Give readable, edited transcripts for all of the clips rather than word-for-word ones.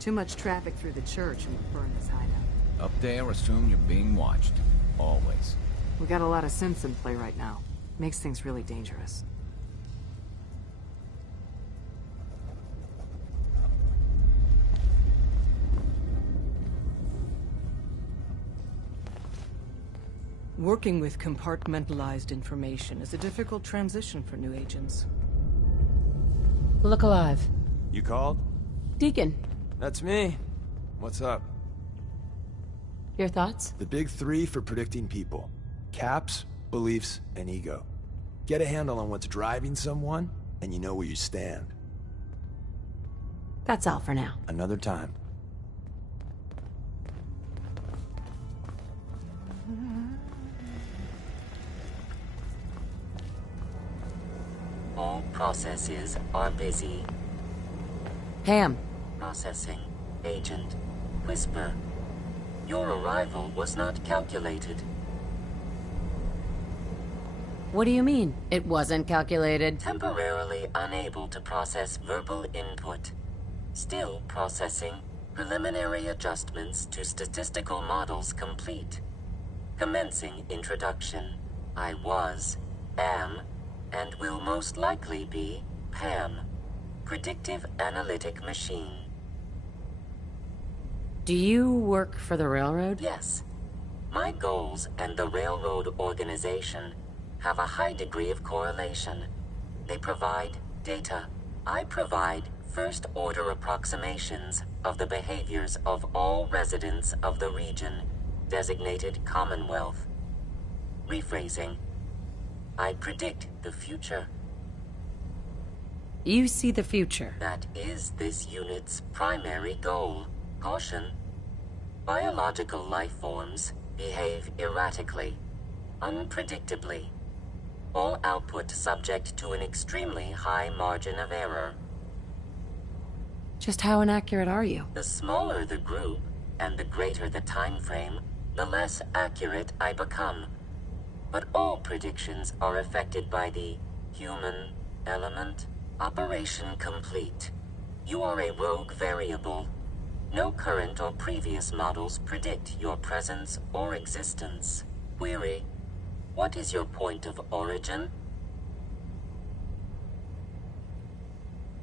Too much traffic through the church and we'll burn this hideout. Up there, assume you're being watched. Always. We got a lot of synths in play right now. Makes things really dangerous. Working with compartmentalized information is a difficult transition for new agents. Look alive. You called? Deacon, That's me. What's up? your thoughts? The big three for predicting people. Caps, beliefs, and ego. Get a handle on what's driving someone, and you know where you stand. That's all for now. Another time. All processes are busy. Ham, Processing. Agent. Whisper. Your arrival was not calculated. what do you mean? It wasn't calculated. Temporarily unable to process verbal input. Still processing. Preliminary adjustments to statistical models complete. Commencing introduction. I was, am, and will most likely be Pam. Predictive analytic machine. Do you work for the railroad? Yes. My goals and the railroad organization have a high degree of correlation. They provide data. I provide first-order approximations of the behaviors of all residents of the region, designated Commonwealth. Rephrasing. I predict the future. You see the future. That is this unit's primary goal. Caution. Biological life forms behave erratically, unpredictably. All output subject to an extremely high margin of error. Just how inaccurate are you? The smaller the group, and the greater the time frame, the less accurate I become. But all predictions are affected by the human element. Operation complete. You are a rogue variable. No current or previous models predict your presence or existence. Query. What is your point of origin?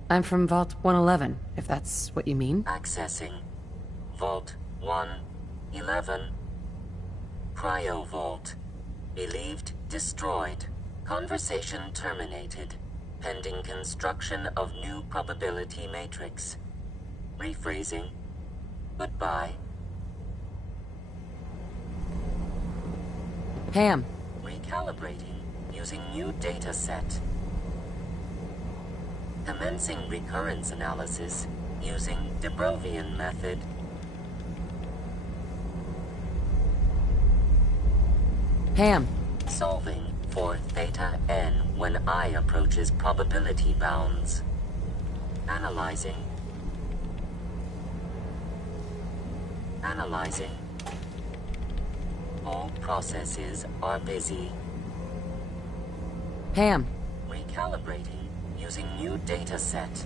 I'm from Vault 111, if that's what you mean. Accessing. Vault 111. Cryo Vault. Believed destroyed. Conversation terminated. Pending construction of new probability matrix. Rephrasing. Goodbye. Ham, Recalibrating using new data set. Commencing recurrence analysis using de Brovian method. Ham, Solving for theta n when I approaches probability bounds. Analyzing. Analyzing. All processes are busy. Ham, Recalibrating using new data set.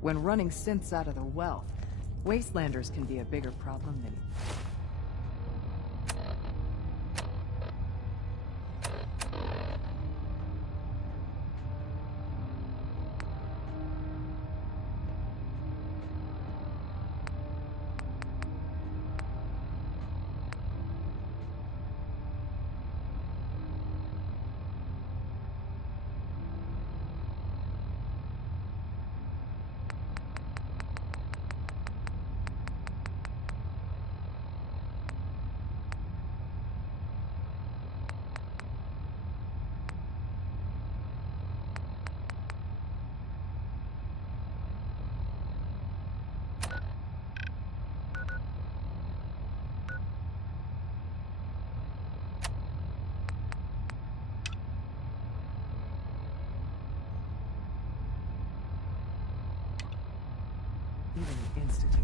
When running synths out of the wealth, wastelanders can be a bigger problem than... Leaving the Institute.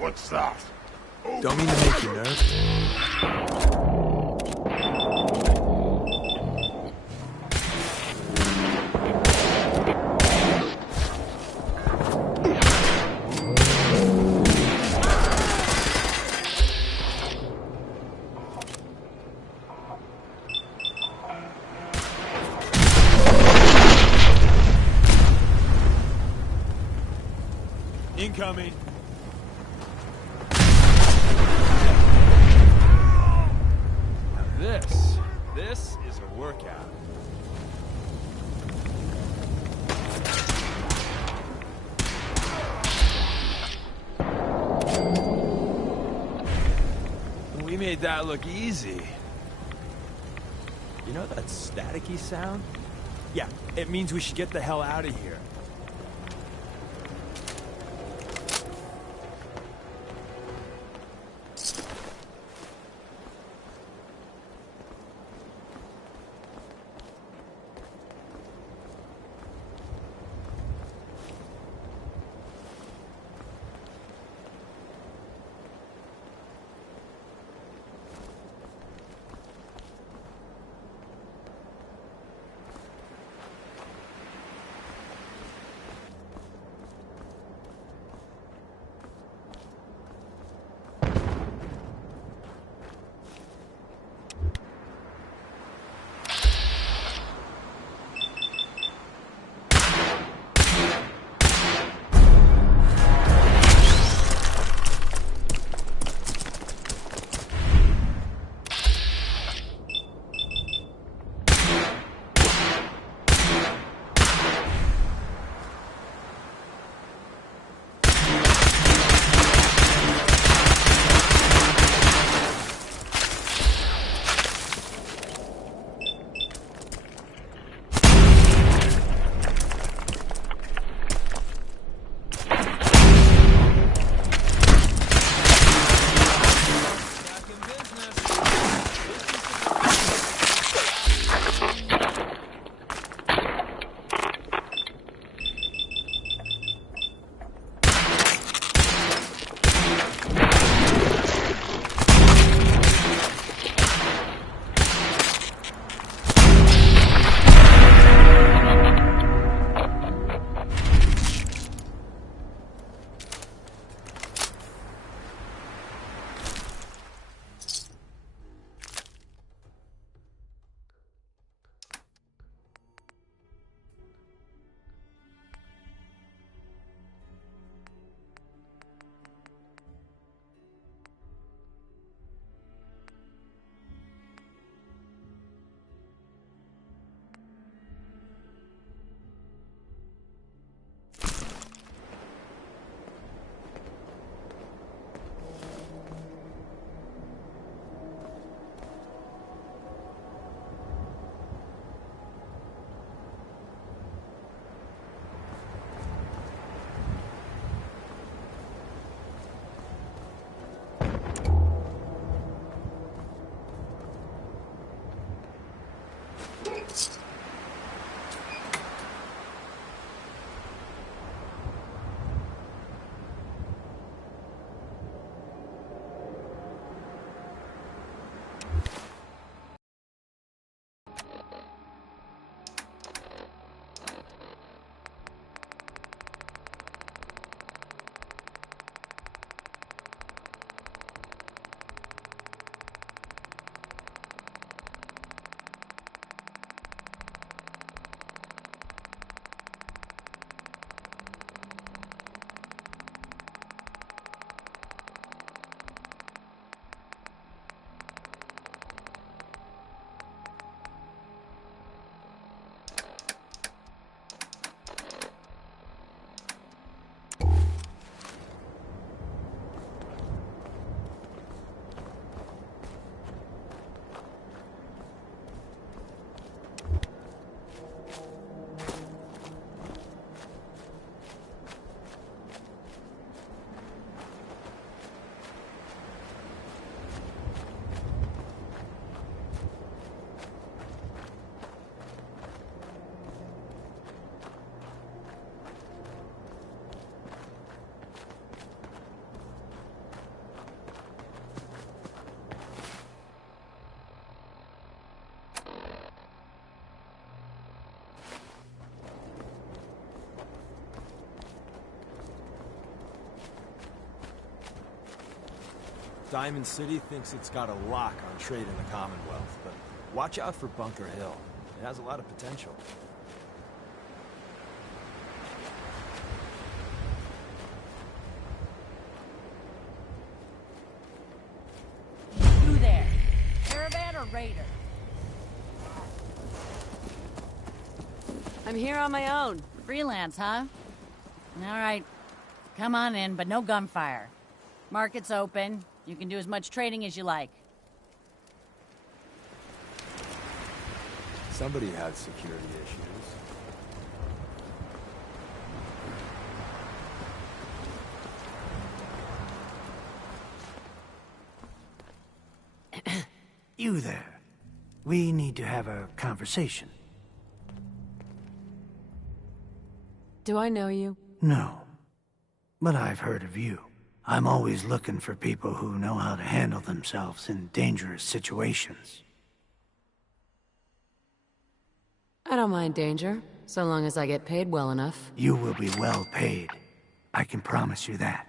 What's that? Don't mean to make you nervous. Incoming. This is a workout. We made that look easy. You know that staticky sound? Yeah, it means we should get the hell out of here. Diamond City thinks it's got a lock on trade in the Commonwealth, but watch out for Bunker Hill. It has a lot of potential. You there? Caravan or Raider? I'm here on my own. Freelance, huh? All right. Come on in, but no gunfire. Market's open. You can do as much trading as you like. Somebody had security issues. You there. We need to have a conversation. Do I know you? No. But I've heard of you. I'm always looking for people who know how to handle themselves in dangerous situations. I don't mind danger, so long as I get paid well enough. You will be well paid. I can promise you that.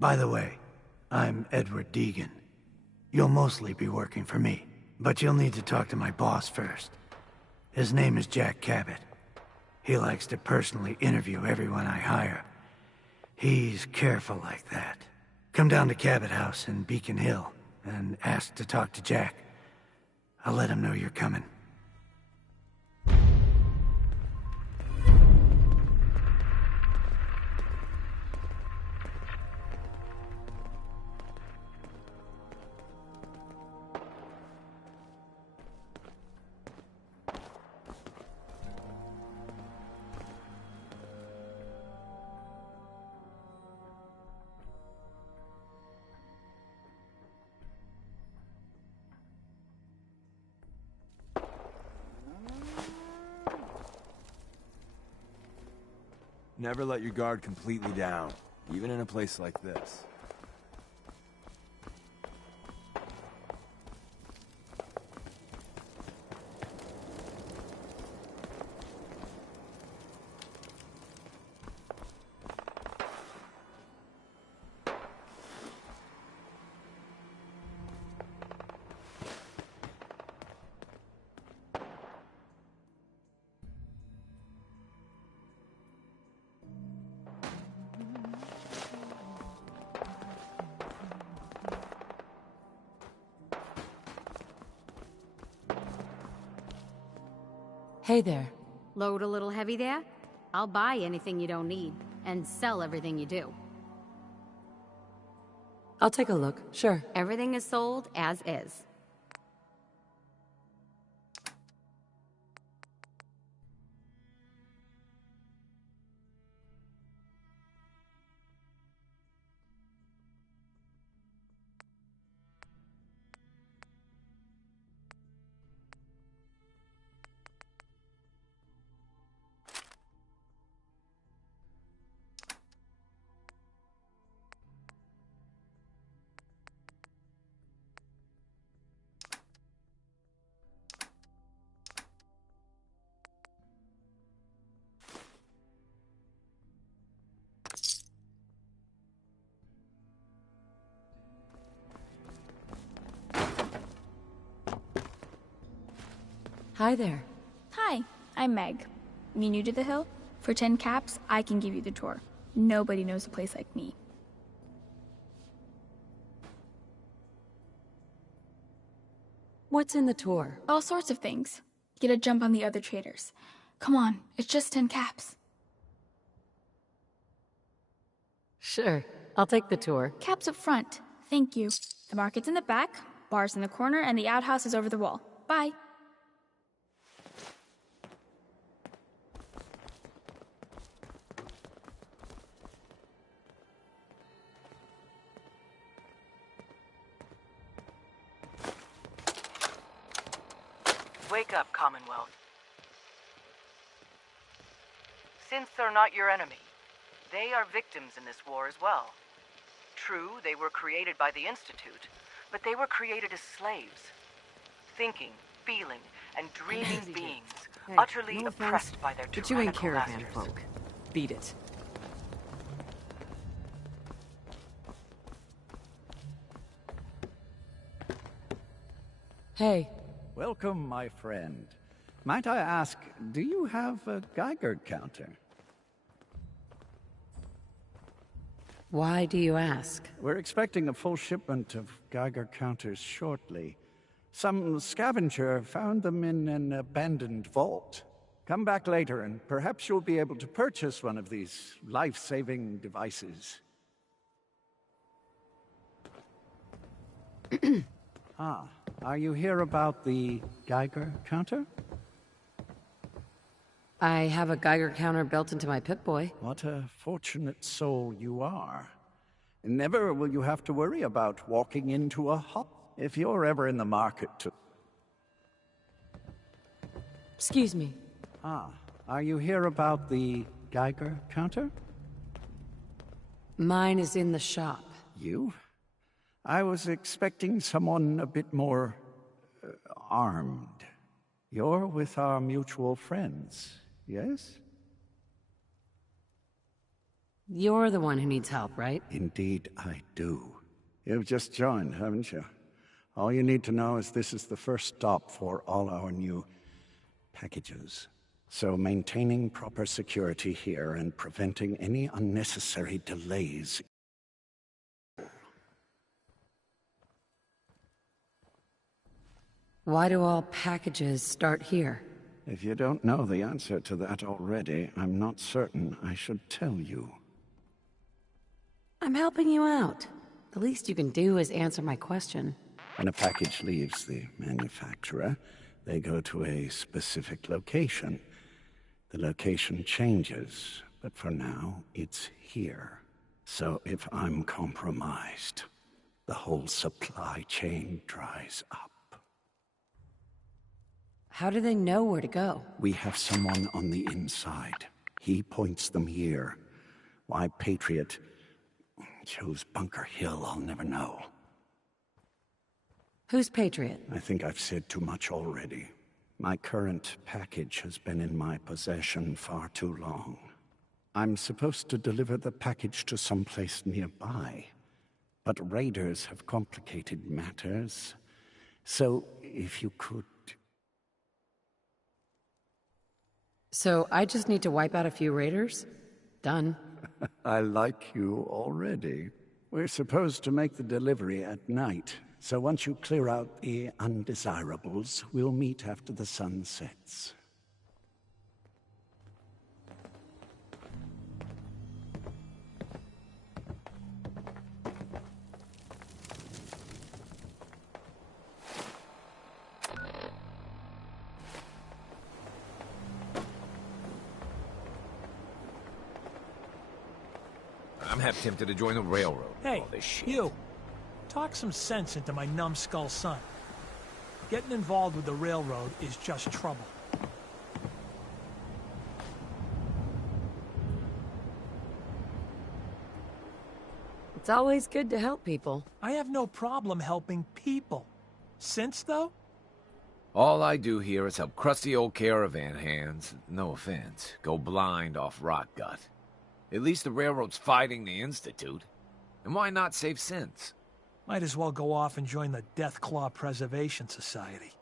By the way, I'm Edward Deegan. You'll mostly be working for me, but you'll need to talk to my boss first. His name is Jack Cabot. He likes to personally interview everyone I hire. He's careful like that. Come down to Cabot House in Beacon Hill and ask to talk to Jack. I'll let him know you're coming. Never let your guard completely down, even in a place like this. Hey there. Load a little heavy there? I'll buy anything you don't need, and sell everything you do. I'll take a look, sure. Everything is sold as is. Hi there. Hi, I'm Meg. You new to the hill? For 10 caps, I can give you the tour. Nobody knows a place like me. What's in the tour? All sorts of things. Get a jump on the other traders. Come on, it's just 10 caps. Sure, I'll take the tour. Caps up front. Thank you. The market's in the back, bars in the corner, and the outhouse is over the wall. Bye. Wake up, Commonwealth. Synths are not your enemy. They are victims in this war as well. True, they were created by the Institute, but they were created as slaves. Thinking, feeling, and dreaming beings, Hey, utterly no oppressed offense, by their but you ain't tyrannical caravan masters. folk. Beat it. Hey. Welcome, my friend. Might I ask, do you have a Geiger counter? Why do you ask? We're expecting a full shipment of Geiger counters shortly. Some scavenger found them in an abandoned vault. Come back later and perhaps you'll be able to purchase one of these life-saving devices. Are you here about the Geiger counter? I have a Geiger counter built into my Pip-Boy. What a fortunate soul you are. Never will you have to worry about walking into a hop if you're ever in the market to... Excuse me. Are you here about the Geiger counter? Mine is in the shop. You? I was expecting someone a bit more... armed. You're with our mutual friends, yes? You're the one who needs help, right? Indeed, I do. You've just joined, haven't you? All you need to know is this is the first stop for all our new packages. So maintaining proper security here and preventing any unnecessary delays. Why do all packages start here? If you don't know the answer to that already, I'm not certain I should tell you. I'm helping you out. The least you can do is answer my question. When a package leaves the manufacturer, they go to a specific location. The location changes, but for now, it's here. So if I'm compromised, the whole supply chain dries up. How do they know where to go? We have someone on the inside. He points them here. Why Patriot chose Bunker Hill, I'll never know. Who's Patriot? I think I've said too much already. My current package has been in my possession far too long. I'm supposed to deliver the package to someplace nearby, but raiders have complicated matters. So, if you could... So I just need to wipe out a few raiders? Done. I like you already. We're supposed to make the delivery at night, so once you clear out the undesirables, we'll meet after the sun sets. I'm half tempted to join the railroad. Hey, all this shit. you. Talk some sense into my numbskull son. Getting involved with the railroad is just trouble. It's always good to help people. I have no problem helping people. Since, though? All I do here is help crusty old caravan hands, no offense, go blind off rock gut. At least the railroad's fighting the Institute. And why not save synths? Might as well go off and join the Deathclaw Preservation Society.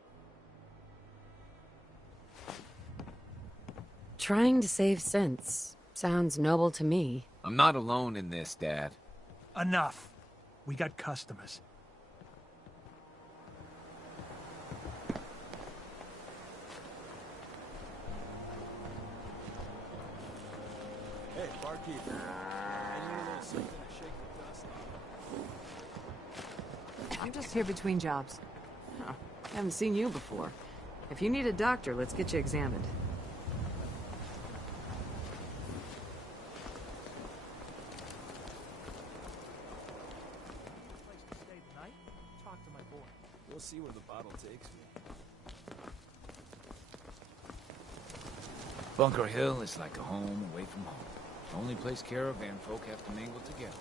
Trying to save synths sounds noble to me. I'm not alone in this, Dad. Enough. We got customers. Hey, barkeeper. Any little something to shake the dust? I'm just here between jobs. Oh, haven't seen you before. If you need a doctor, let's get you examined. Place to stay tonight? Talk to my boy. We'll see where the bottle takes me. Bunker Hill is like a home away from home. Only place caravan folk have to mingle together.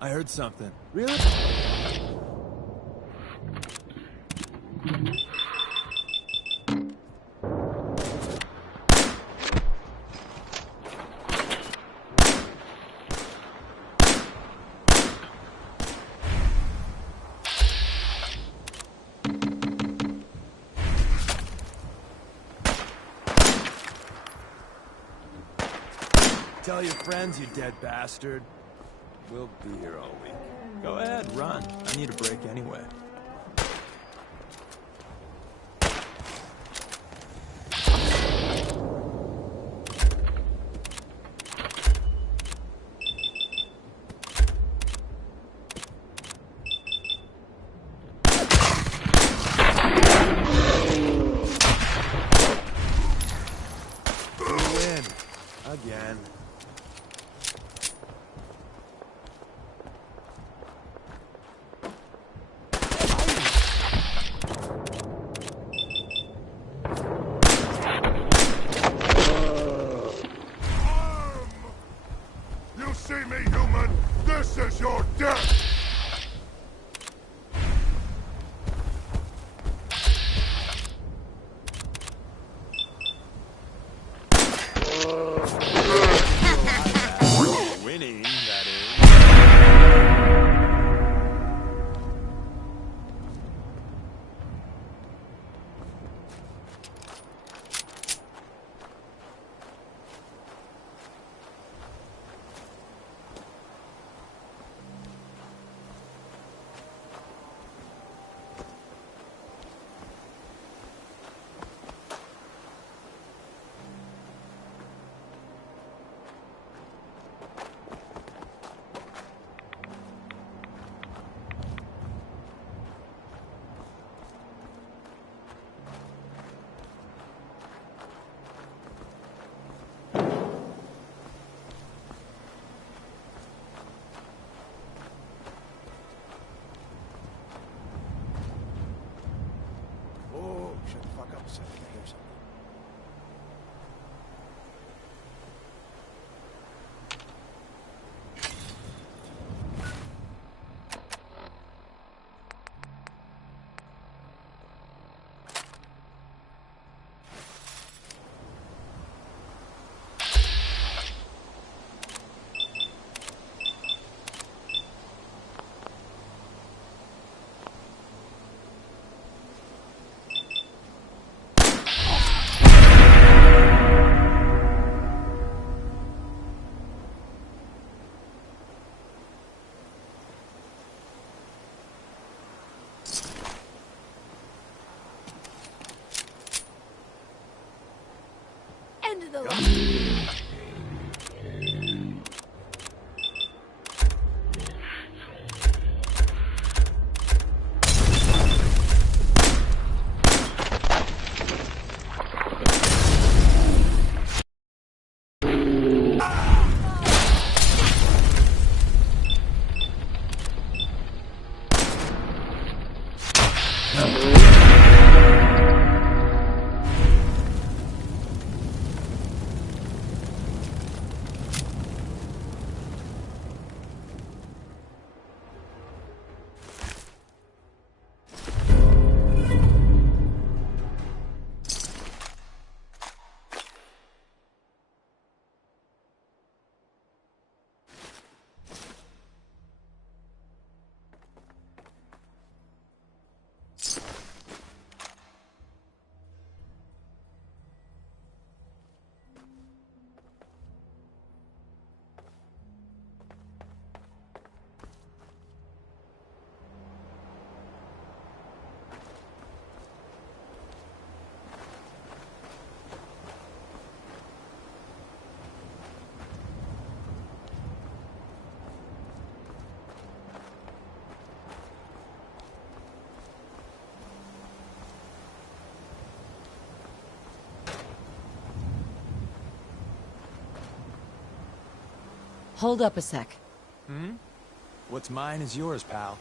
I heard something. Really? Tell your friends, you dead bastard. We'll be here all week. Go ahead, run. I need a break anyway. You win. Again. Shut the fuck up a second. I hear something. End of the line. Hold up a sec. Hmm? What's mine is yours, pal.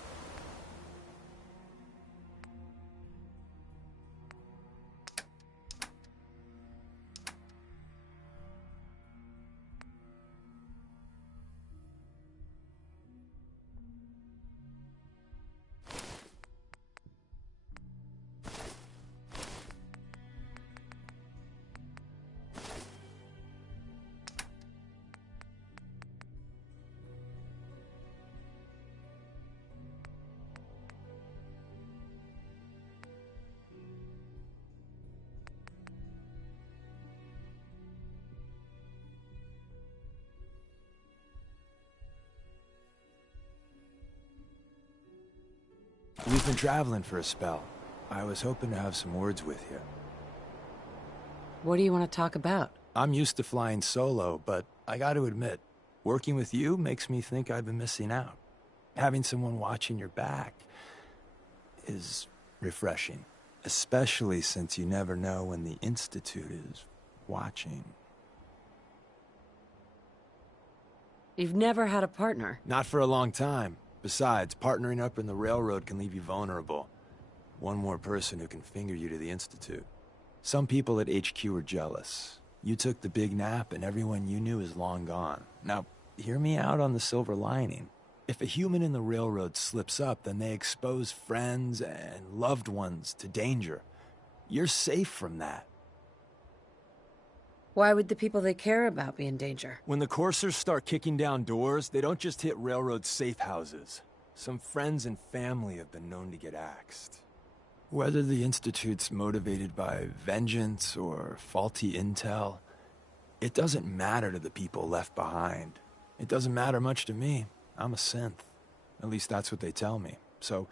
We've been traveling for a spell. I was hoping to have some words with you. What do you want to talk about? I'm used to flying solo, but I gotta admit, working with you makes me think I've been missing out. Having someone watching your back is refreshing, especially since you never know when the Institute is watching. You've never had a partner. Not for a long time. Besides, partnering up in the Railroad can leave you vulnerable. One more person who can finger you to the Institute. Some people at HQ are jealous. You took the big nap and everyone you knew is long gone. Now, hear me out on the silver lining. If a human in the Railroad slips up, then they expose friends and loved ones to danger. You're safe from that. Why would the people they care about be in danger? When the coursers start kicking down doors, they don't just hit Railroad safe houses. Some friends and family have been known to get axed. Whether the Institute's motivated by vengeance or faulty intel, it doesn't matter to the people left behind. It doesn't matter much to me. I'm a synth. At least that's what they tell me. So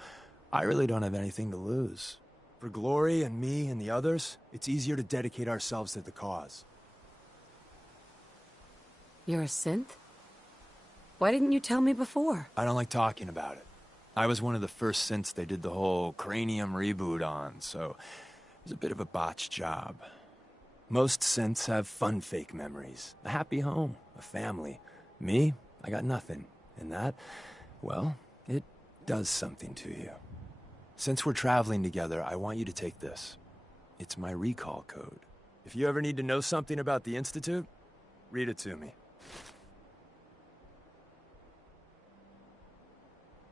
I really don't have anything to lose. For Glory and me and the others, it's easier to dedicate ourselves to the cause. You're a synth? Why didn't you tell me before? I don't like talking about it. I was one of the first synths they did the whole cranium reboot on, so it was a bit of a botched job. Most synths have fun fake memories. A happy home, a family. Me, I got nothing. And that, well, it does something to you. Since we're traveling together, I want you to take this. It's my recall code. If you ever need to know something about the Institute, read it to me.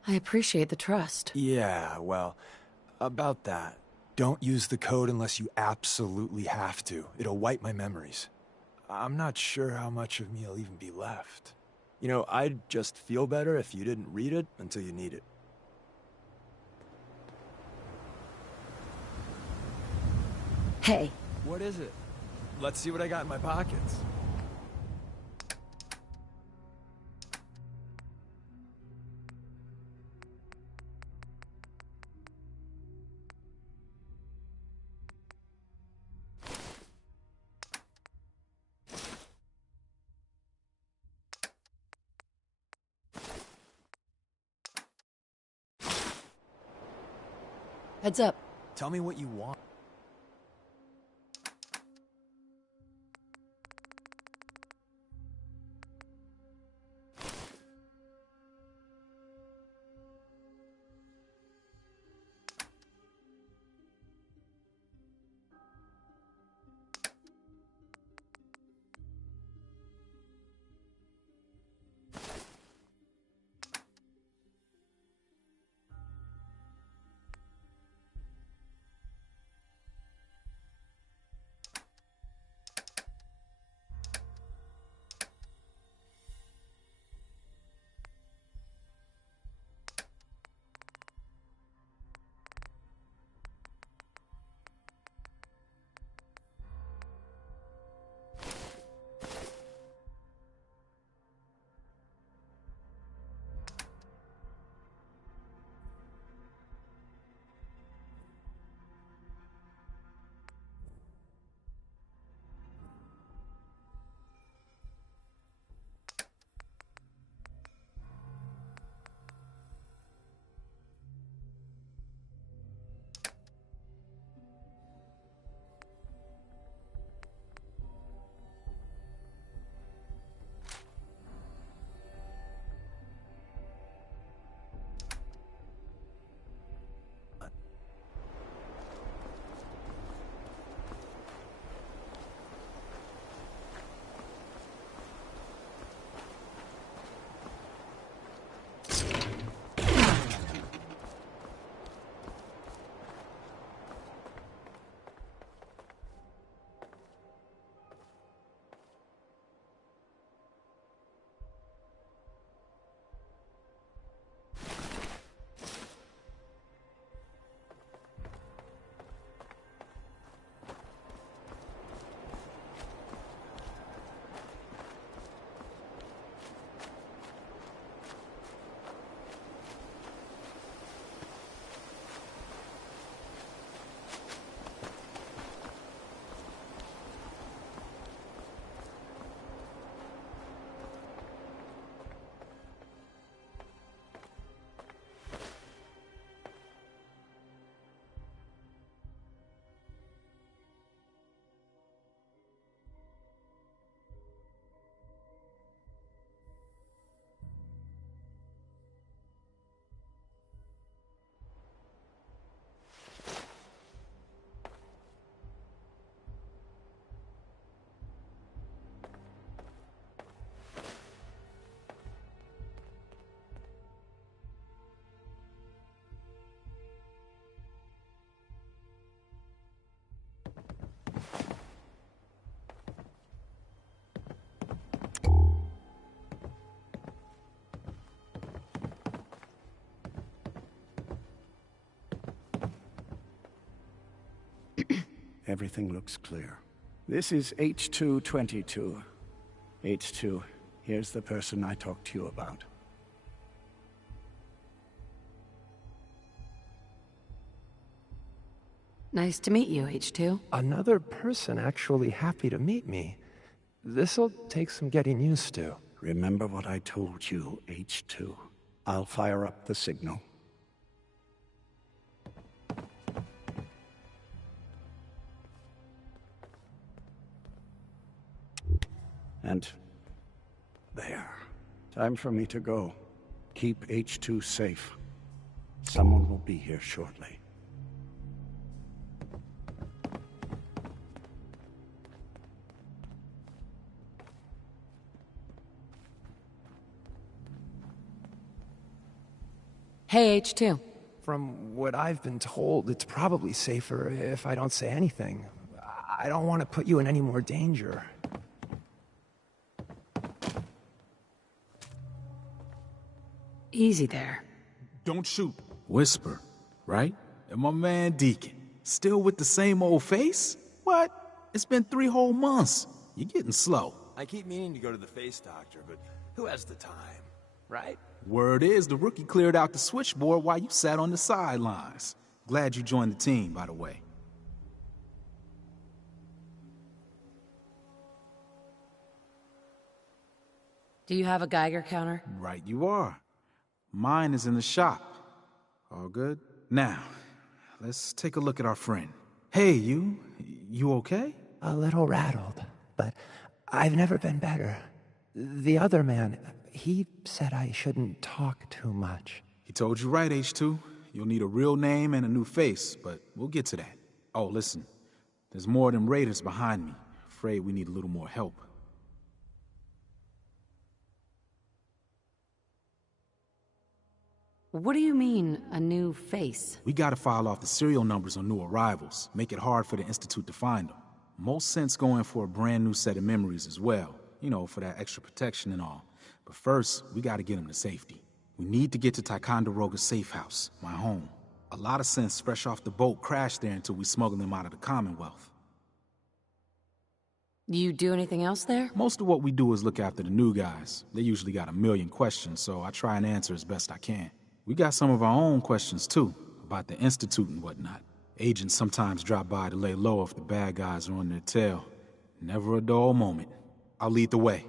I appreciate the trust. Yeah, well, about that. Don't use the code unless you absolutely have to. It'll wipe my memories. I'm not sure how much of me will even be left. You know, I'd just feel better if you didn't read it until you need it. Hey. What is it? Let's see what I got in my pockets. Heads up. Tell me what you want. Everything looks clear. This is H222. H2, here's the person I talked to you about. Nice to meet you, H2. Another person actually happy to meet me. This'll take some getting used to. Remember what I told you, H2. I'll fire up the signal. And there. Time for me to go. Keep H2 safe. Someone will be here shortly. Hey, H2. From what I've been told, it's probably safer if I don't say anything. I don't want to put you in any more danger. Easy there. Don't shoot. Whisper, right? And my man Deacon. Still with the same old face? What? It's been 3 whole months. You're getting slow. I keep meaning to go to the face doctor, but who has the time, right? Word is, the rookie cleared out the switchboard while you sat on the sidelines. Glad you joined the team, by the way. Do you have a Geiger counter? Right you are. Mine is in the shop. All good? Now, let's take a look at our friend. Hey, you okay? A little rattled, but I've never been better. The other man, he said I shouldn't talk too much. He told you right, H2. You'll need a real name and a new face, but we'll get to that. Oh, listen. There's more of them raiders behind me. Afraid we need a little more help. What do you mean, a new face? We gotta file off the serial numbers on new arrivals. Make it hard for the Institute to find them. Most sense going for a brand new set of memories as well. You know, for that extra protection and all. But first, we gotta get them to safety. We need to get to Ticonderoga's safe house, my home. A lot of sense fresh off the boat crashed there until we smuggled them out of the Commonwealth. You do anything else there? Most of what we do is look after the new guys. They usually got a million questions, so I try and answer as best I can. We got some of our own questions, too, about the Institute and whatnot. Agents sometimes drop by to lay low if the bad guys are on their tail. Never a dull moment. I'll lead the way.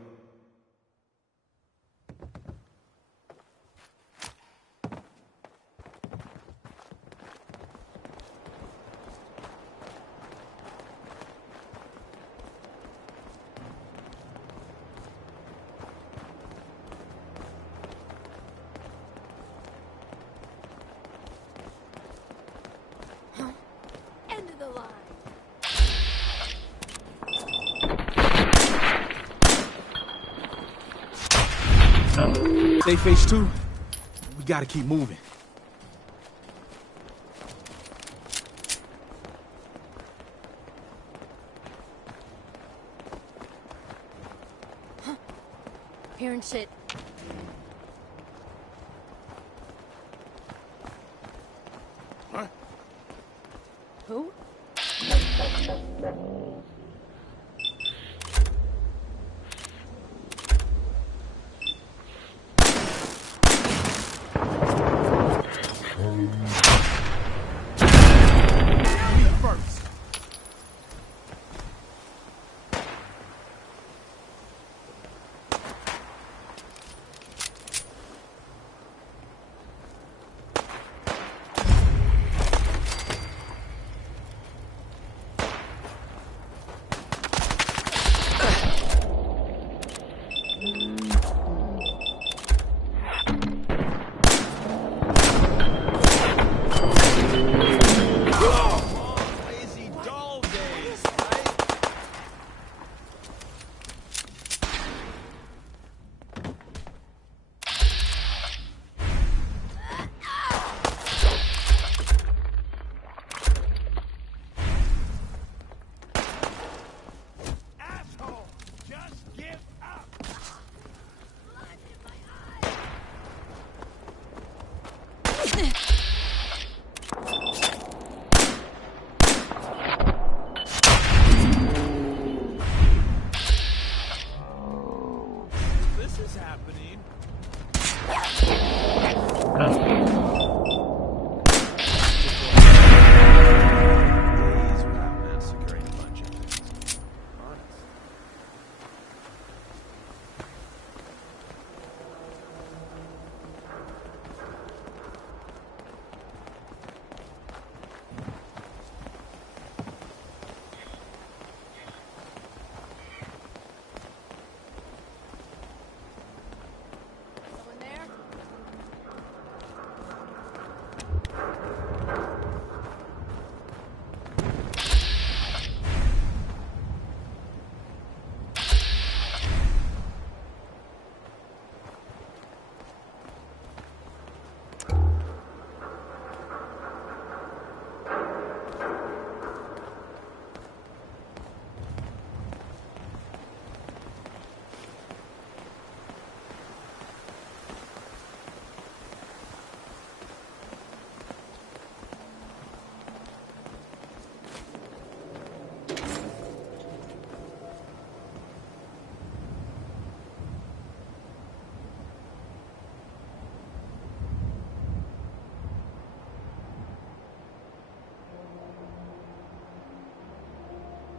End of the line. Safe H2, we gotta keep moving. Hearing shit. Huh? Who?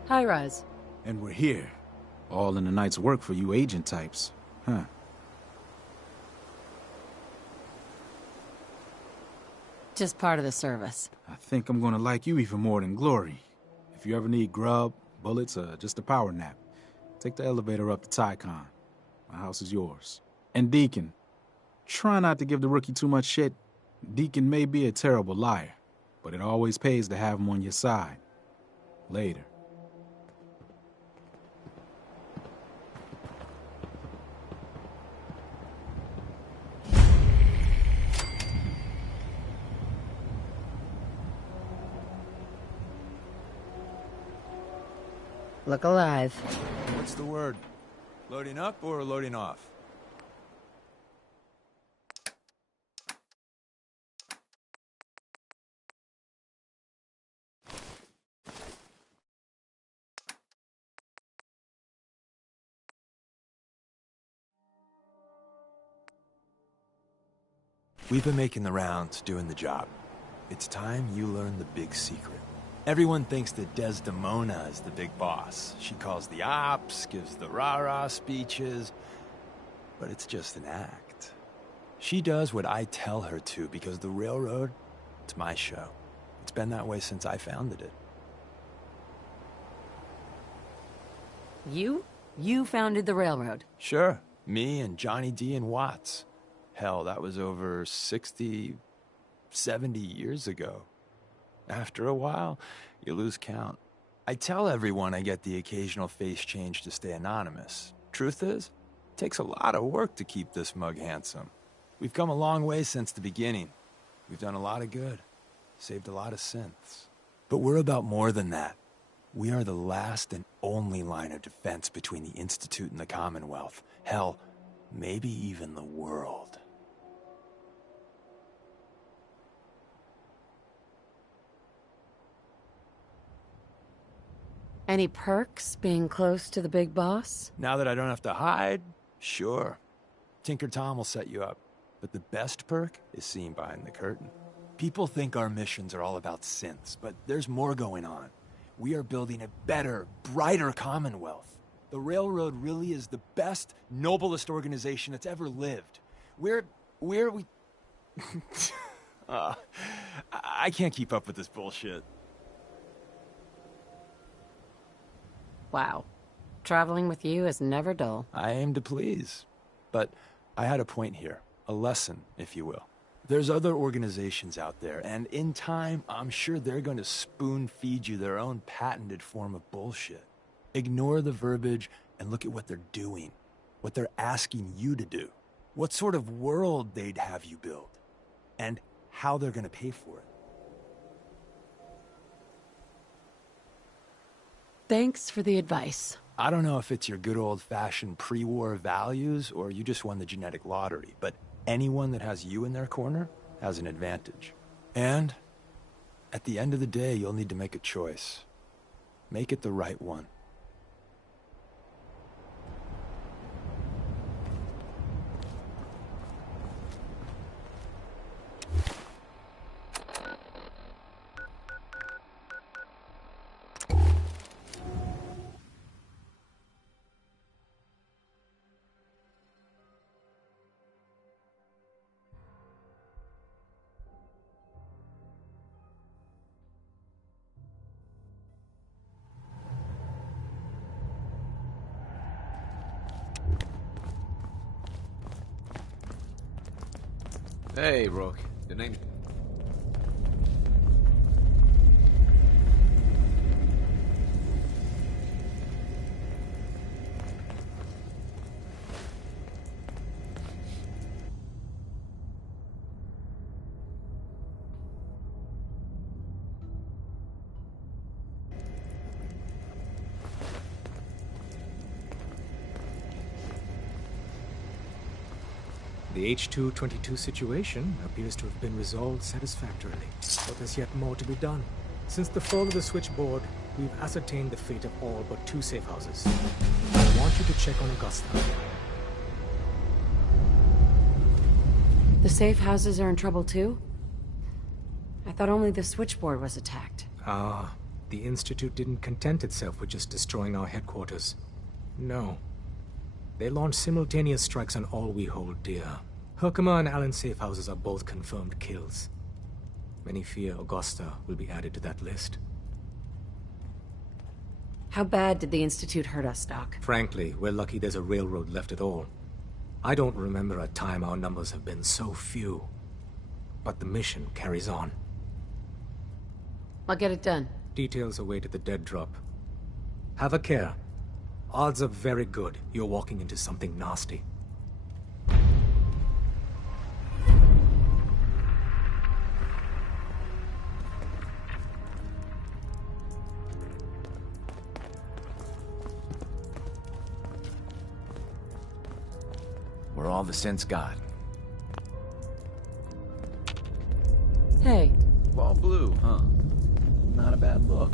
High rise. And we're here. All in the night's work for you agent types. Huh. Just part of the service. I think I'm gonna like you even more than Glory. If you ever need grub, bullets, or just a power nap, take the elevator up to Tycon. My house is yours. And Deacon, try not to give the rookie too much shit. Deacon may be a terrible liar, but it always pays to have him on your side. Later. Look alive. What's the word? Loading up or loading off? We've been making the rounds, doing the job. It's time you learn the big secret. Everyone thinks that Desdemona is the big boss. She calls the ops, gives the rah-rah speeches, but it's just an act. She does what I tell her to because the railroad, it's my show. It's been that way since I founded it. You? You founded the railroad? Sure. Me and Johnny D. and Watts. Hell, that was over 60, 70 years ago. After a while, you lose count. I tell everyone I get the occasional face change to stay anonymous. Truth is, it takes a lot of work to keep this mug handsome. We've come a long way since the beginning. We've done a lot of good, saved a lot of synths. But we're about more than that. We are the last and only line of defense between the Institute and the Commonwealth. Hell, maybe even the world. Any perks being close to the big boss? Now that I don't have to hide, sure. Tinker Tom will set you up. But the best perk is seeing behind the curtain. People think our missions are all about synths, but there's more going on. We are building a better, brighter Commonwealth. The Railroad really is the best, noblest organization that's ever lived. I can't keep up with this bullshit. Wow. Traveling with you is never dull. I aim to please. But I had a point here. A lesson, if you will. There's other organizations out there, and in time, I'm sure they're going to spoon-feed you their own patented form of bullshit. Ignore the verbiage and look at what they're doing. What they're asking you to do. What sort of world they'd have you build. And how they're going to pay for it. Thanks for the advice. I don't know if it's your good old-fashioned pre-war values or you just won the genetic lottery, but anyone that has you in their corner has an advantage. And at the end of the day, you'll need to make a choice. Make it the right one. Hey, Rook. The name's... The H-222 situation appears to have been resolved satisfactorily, but there's yet more to be done. Since the fall of the switchboard, we've ascertained the fate of all but 2 safe houses. I want you to check on Augusta. The safe houses are in trouble too? I thought only the switchboard was attacked. The Institute didn't content itself with just destroying our headquarters. No. They launched simultaneous strikes on all we hold dear. Herkimer and Allen safe houses are both confirmed kills. Many fear Augusta will be added to that list. How bad did the Institute hurt us, Doc? Frankly, we're lucky there's a railroad left at all. I don't remember a time our numbers have been so few. But the mission carries on. I'll get it done. Details await at the dead drop. Have a care. Odds are very good you're walking into something nasty. We're all the sense got. Hey. All blue, huh? Not a bad look.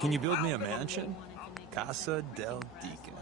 Can you build me a mansion? Casa del Deacon.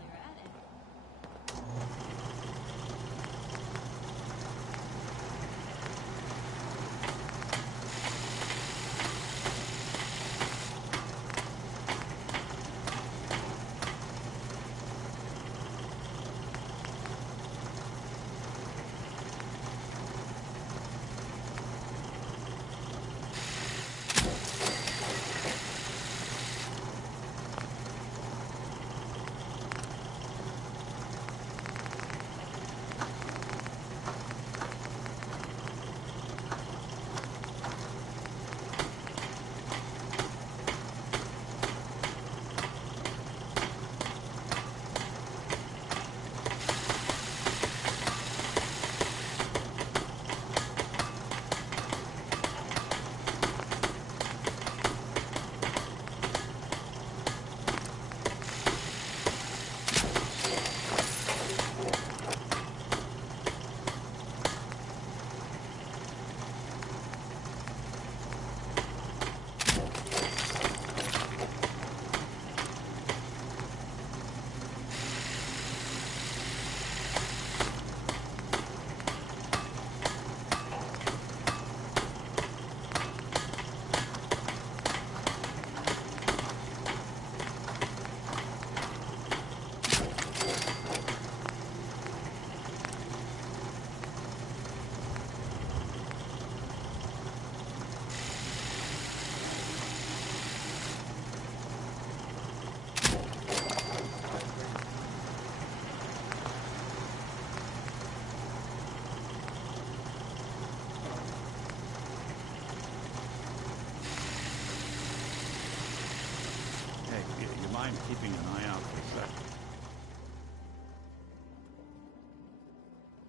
mind keeping an eye out for a second?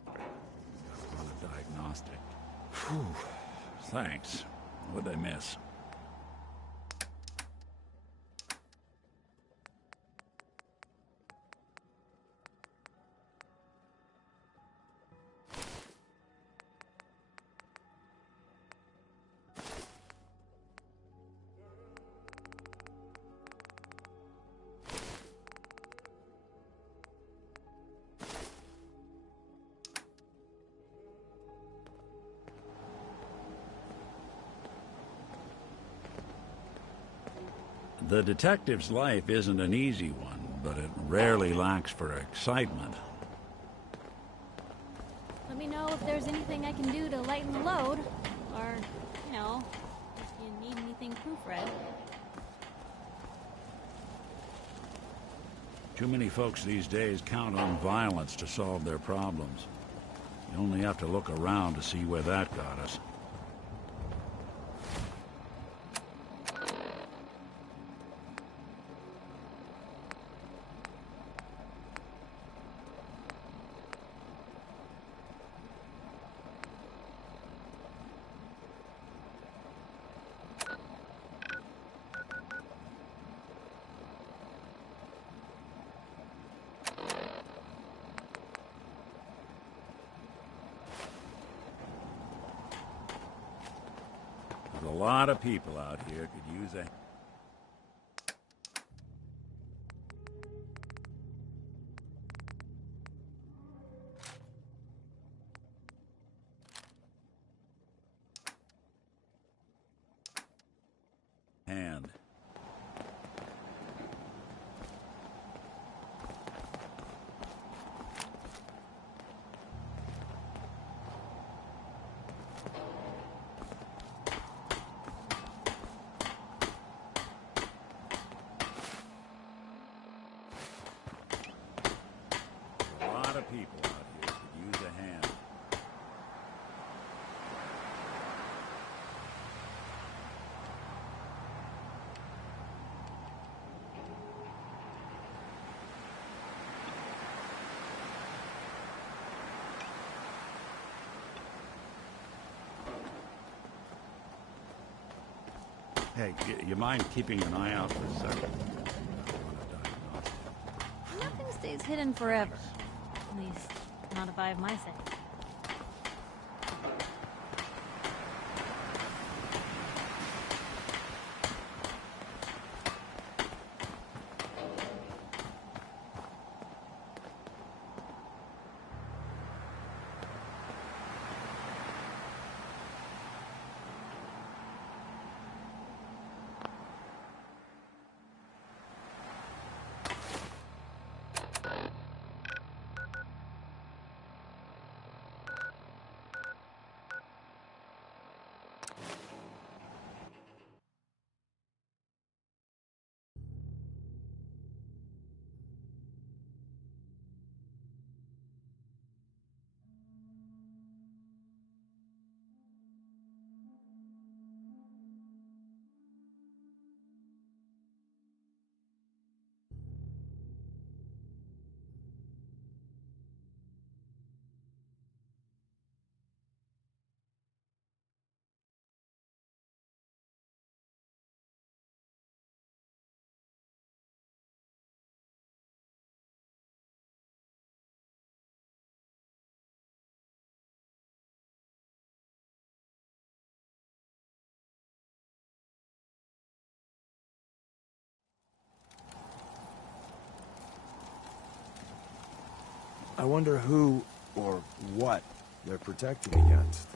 Gotta run a diagnostic. Whew. Thanks. What'd I miss? The detective's life isn't an easy one, but it rarely lacks for excitement. Let me know if there's anything I can do to lighten the load. Or, you know, if you need anything proofread. Too many folks these days count on violence to solve their problems. You only have to look around to see where that got us. A lot of people out here could use a... hand. People out here could use a hand. Hey, you mind keeping an eye out for a second? Nothing stays hidden forever. At least, not if I have my say. I wonder who or what they're protecting against.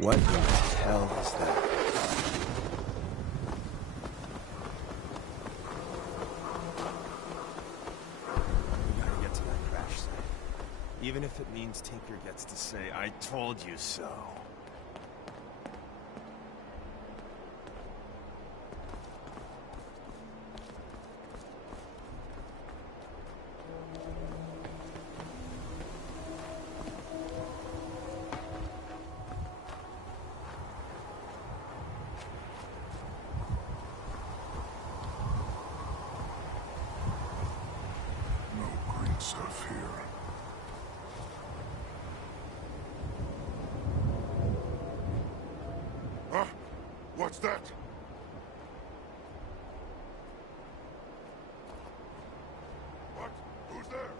What the hell is that? We gotta get to that crash site. Even if it means Tinker gets to say, "I told you so." Stuff here. Huh? What's that? What? Who's there?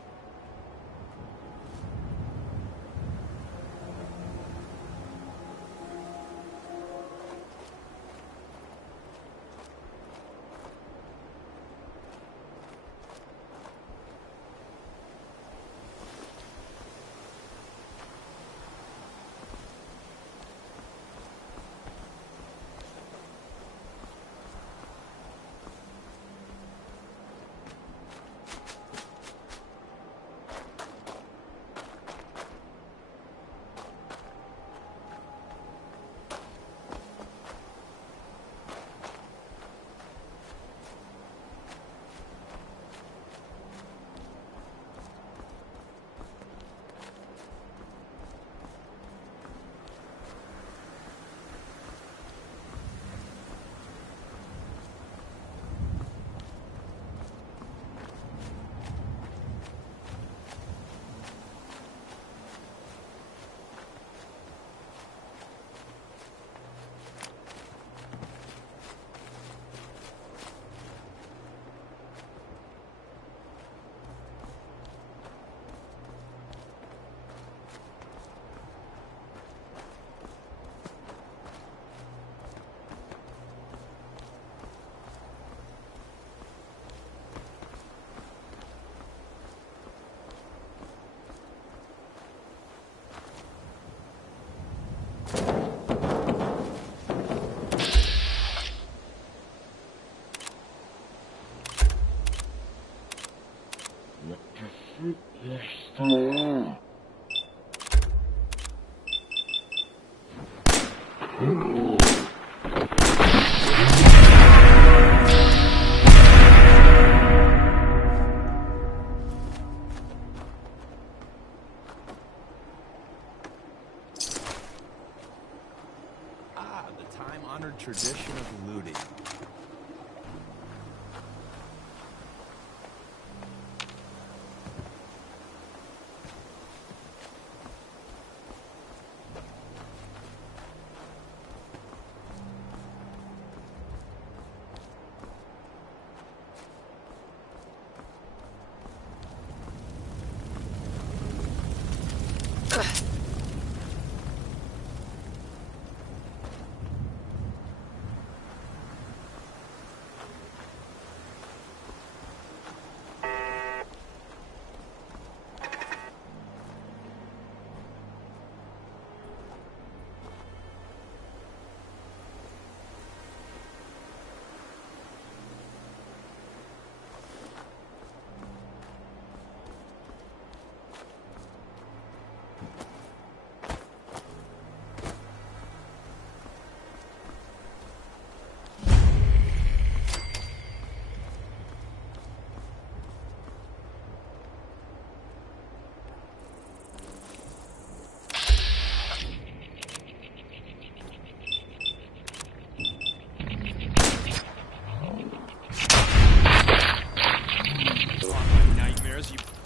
The time-honored tradition of looting.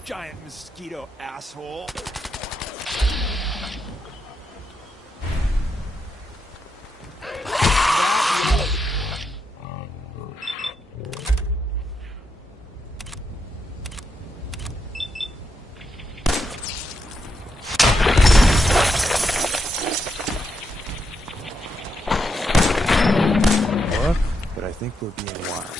Giant mosquito asshole. Look, but I think we're being watched.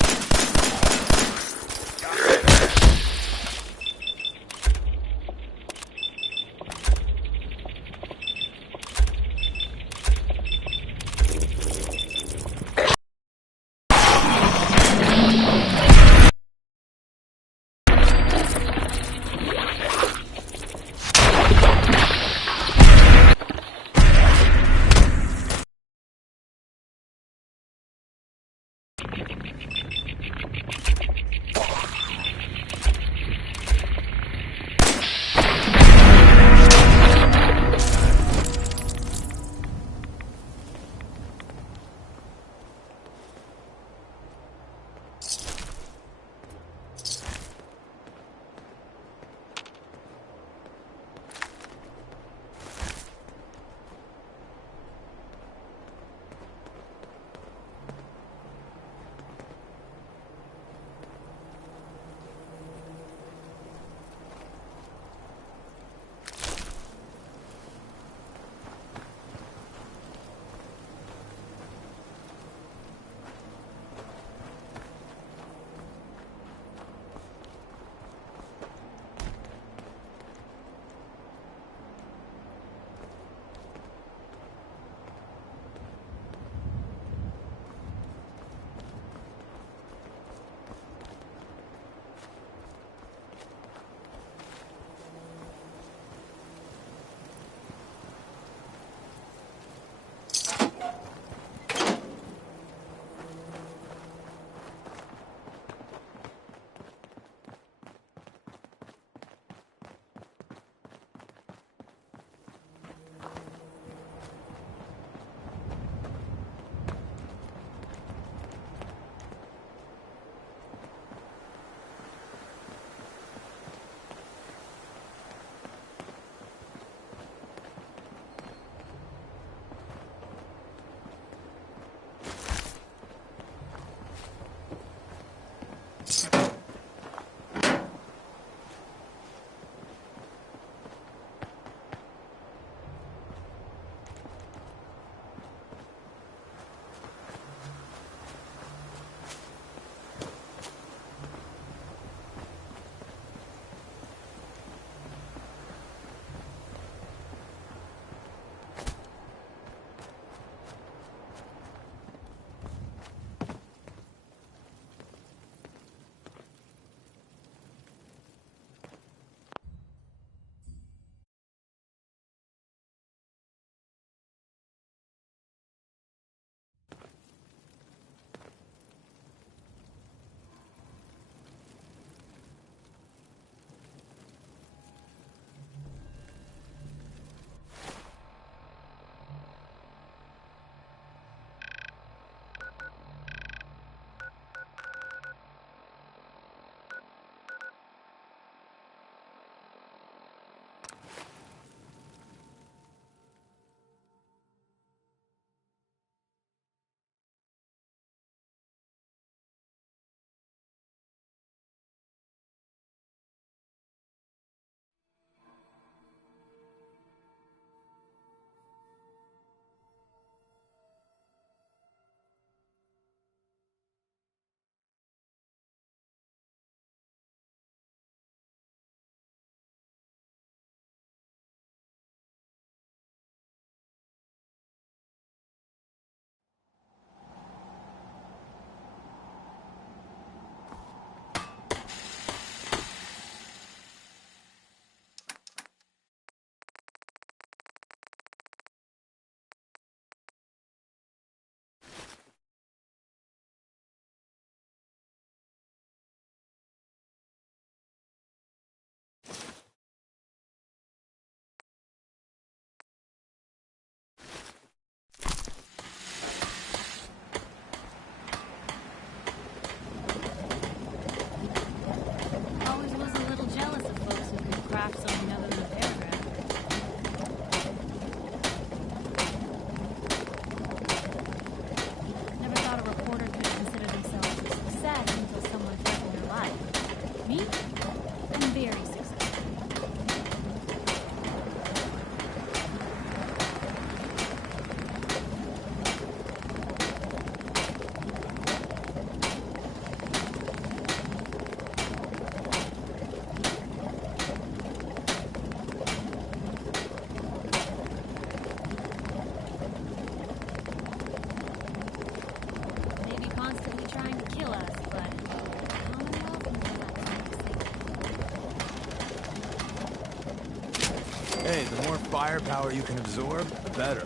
firepower you can absorb, the better.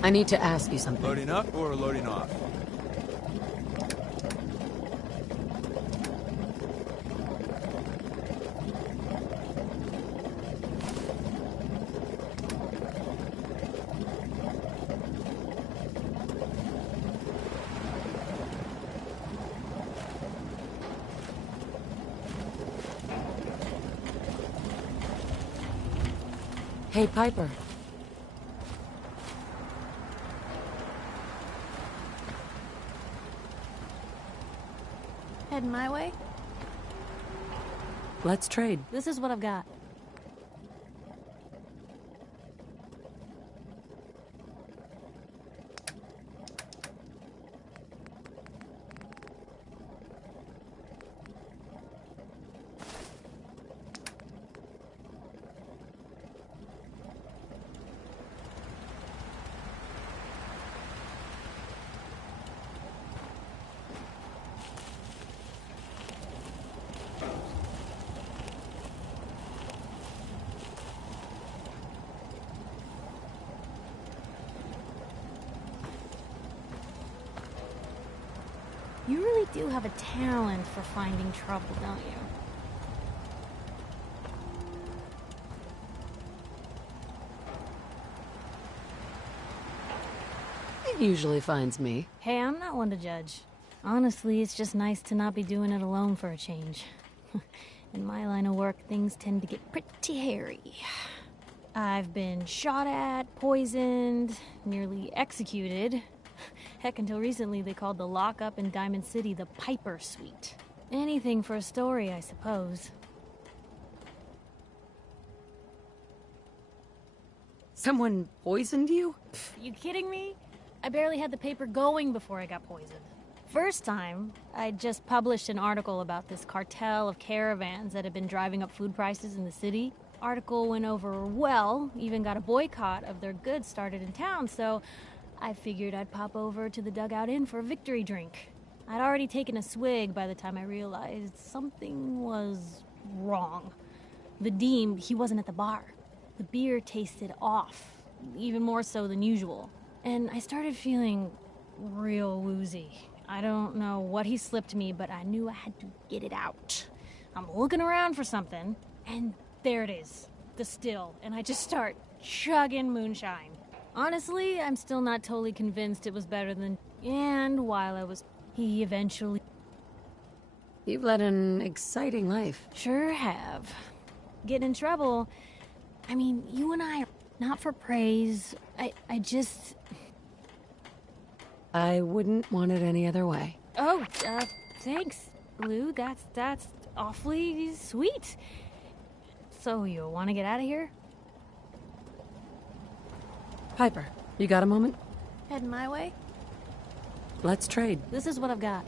I need to ask you something. Loading up or loading off? Hey, Piper. Heading my way? Let's trade. This is what I've got. You really do have a talent for finding trouble, don't you? It usually finds me. Hey, I'm not one to judge. Honestly, it's just nice to not be doing it alone for a change. In my line of work, things tend to get pretty hairy. I've been shot at, poisoned, nearly executed. Heck, until recently they called the lockup in Diamond City the Piper Suite. Anything for a story, I suppose. Someone poisoned you? You kidding me? I barely had the paper going before I got poisoned. First time, I just published an article about this cartel of caravans that had been driving up food prices in the city. Article went over well, even got a boycott of their goods started in town, so I figured I'd pop over to the Dugout Inn for a victory drink. I'd already taken a swig by the time I realized something was wrong. Vadim, he wasn't at the bar. The beer tasted off, even more so than usual. And I started feeling real woozy. I don't know what he slipped me, but I knew I had to get it out. I'm looking around for something, and there it is, the still, and I just start chugging moonshine. Honestly, I'm still not totally convinced it was better than... And while I was... He eventually... You've led an exciting life. Sure have. Getting in trouble... I mean, you and I are not for praise. I just... I wouldn't want it any other way. Oh, thanks, Lou. That's awfully sweet. So, you want to get out of here? Piper, you got a moment? Heading my way? Let's trade. This is what I've got.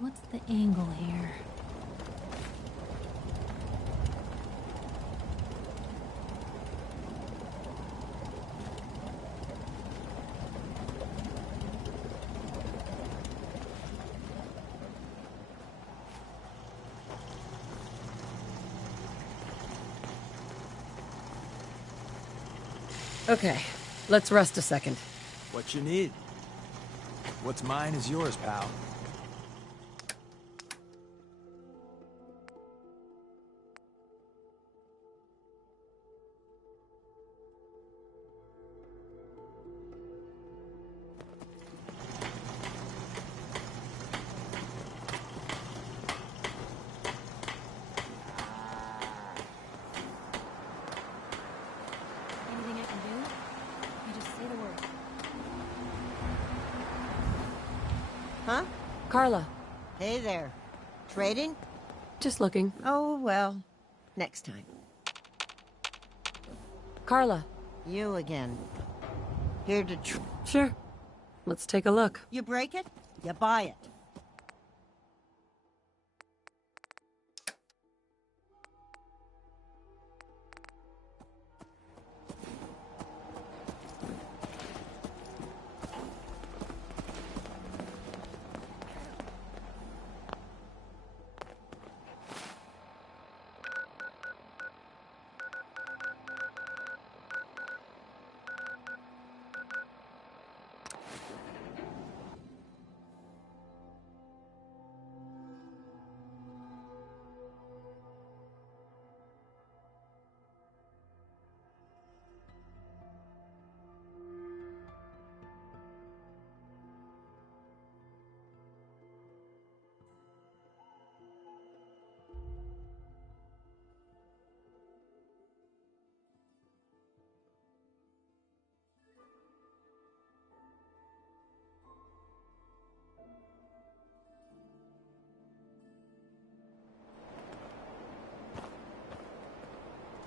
What's the angle here? Okay, let's rest a second. What you need. What's mine is yours, pal. Anything I can do? You just say the word. Huh? Carla. Hey there. Trading? Just looking. Oh, well. Next time. Carla. You again. Here to Sure. Let's take a look. You break it, you buy it.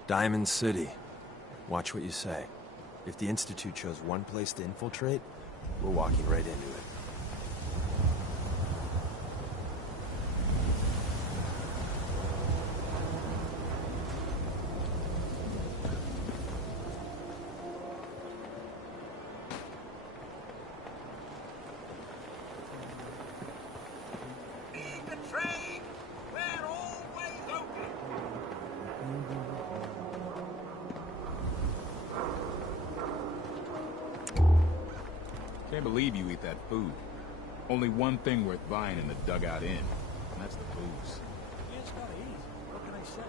Diamond City. Watch what you say. If the Institute chose one place to infiltrate, we're walking right into it. Can't believe you eat that food. Only one thing worth buying in the Dugout Inn, and that's the booze. Yeah, it's not easy. What can I say?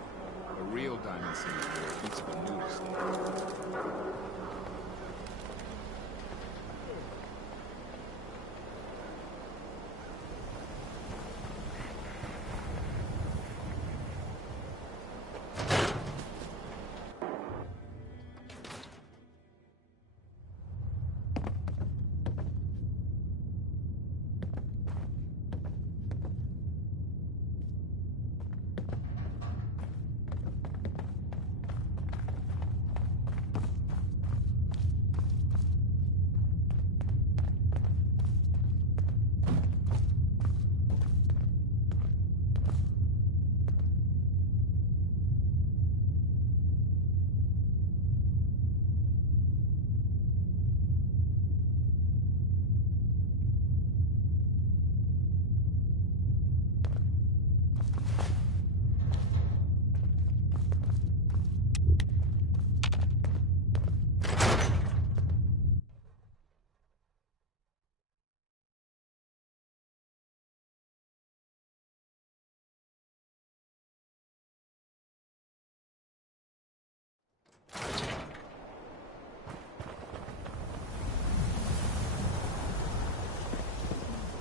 A real Diamond City boy eats the noodle stuff.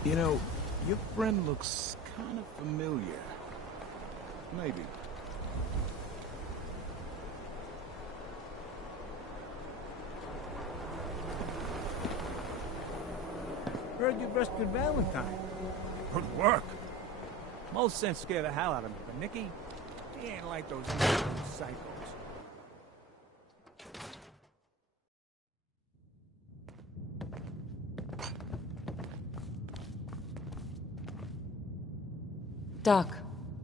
You know, your friend looks kind of familiar. Maybe. Heard you rescued Valentine. Good work. Most sense scared the hell out of me, but Nicky, he ain't like those psychos. Doc.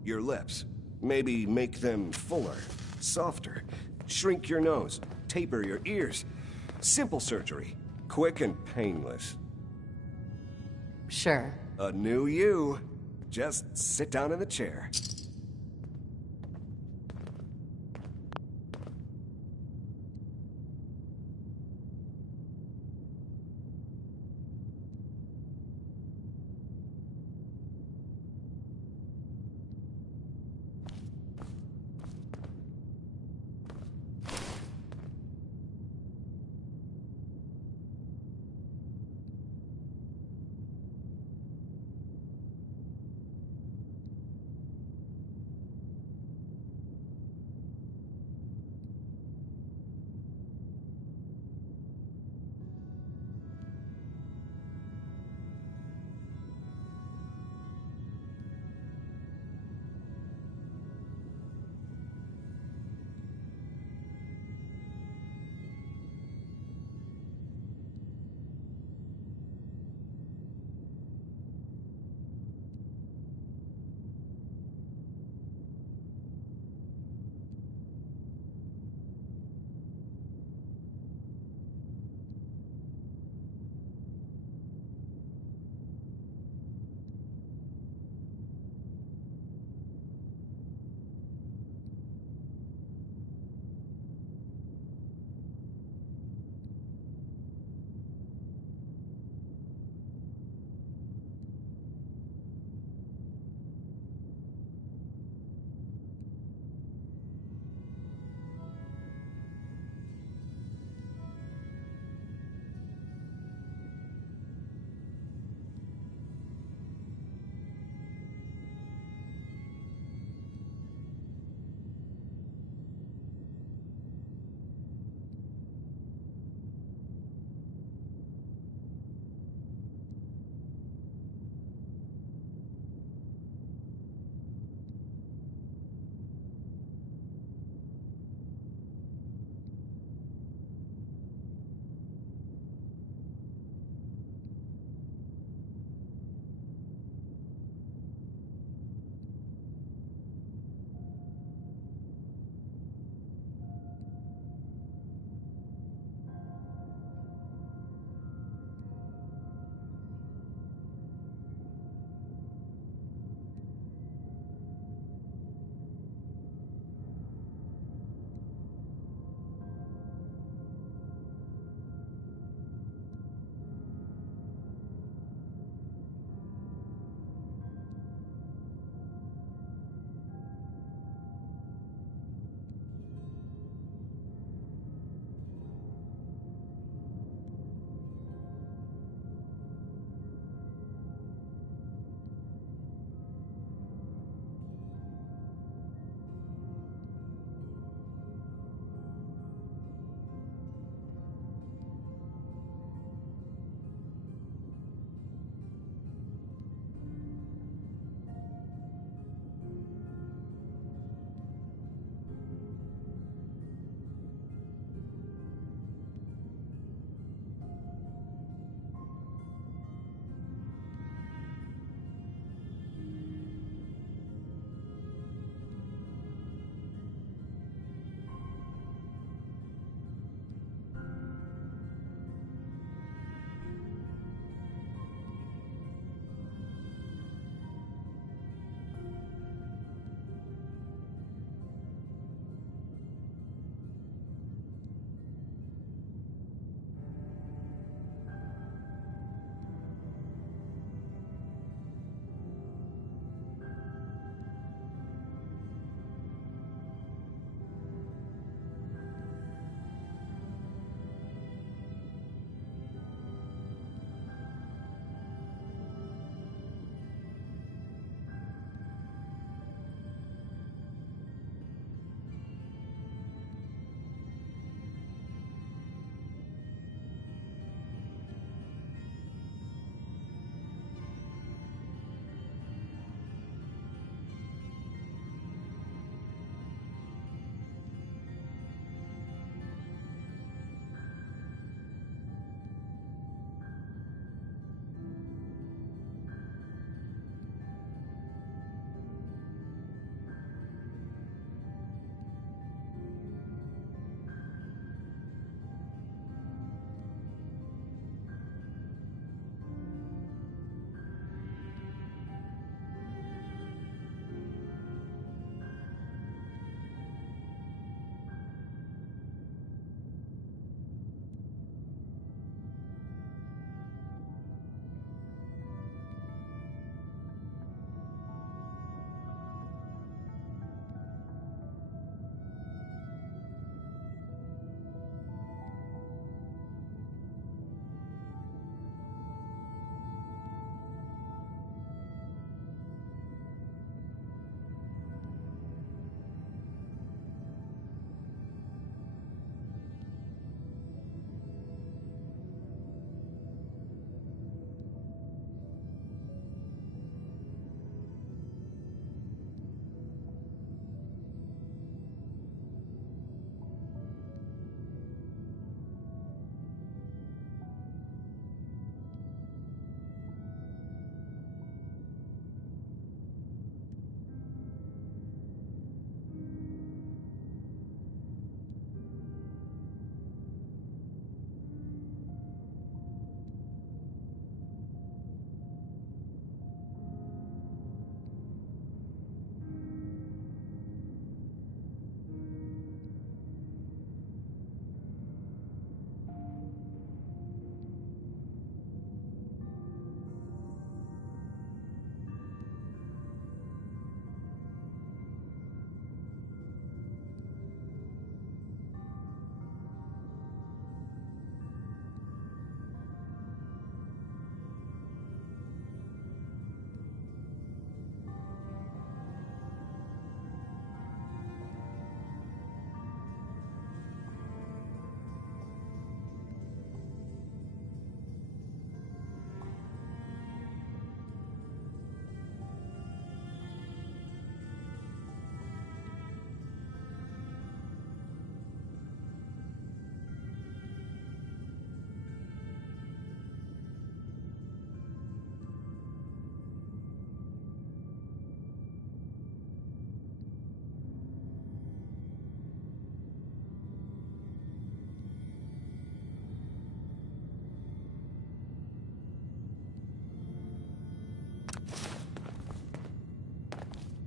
Your lips. Maybe make them fuller, softer. Shrink your nose. Taper your ears. Simple surgery. Quick and painless. Sure. A new you. Just sit down in the chair.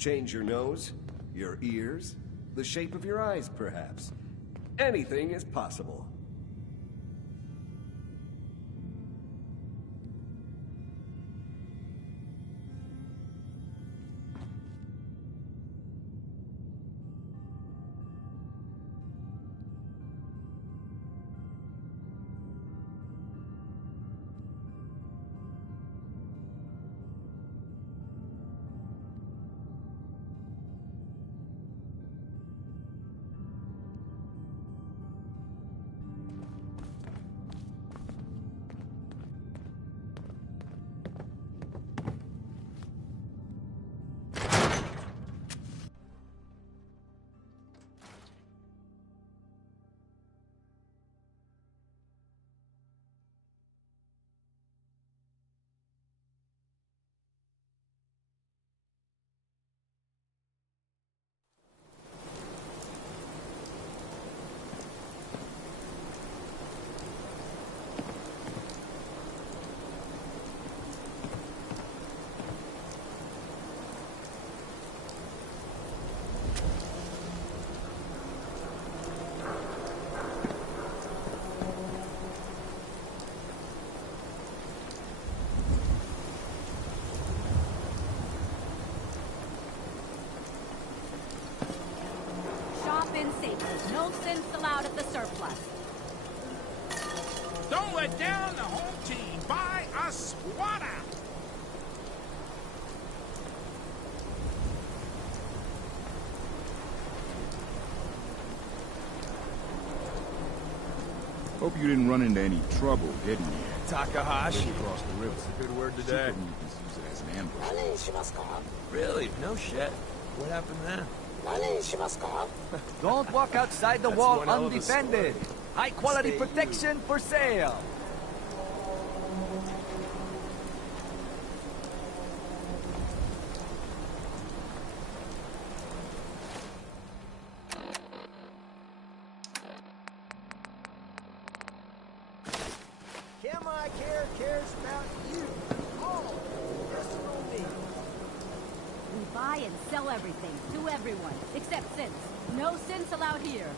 Change your nose, your ears, the shape of your eyes, perhaps. Anything is possible. No sense allowed at the surplus. Don't let down the home team. Buy a squatter. Hope you didn't run into any trouble getting here. Takahashi. Across the river. That's a good word today. You can use it as an ambush. Really? No shit. What happened then? Don't walk outside the That's wall one hell of a undefended. story. High quality Stay protection for sale. Camai Care cares about you. All personal needs. We buy and sell everything to everyone, except synths. No synths allowed here.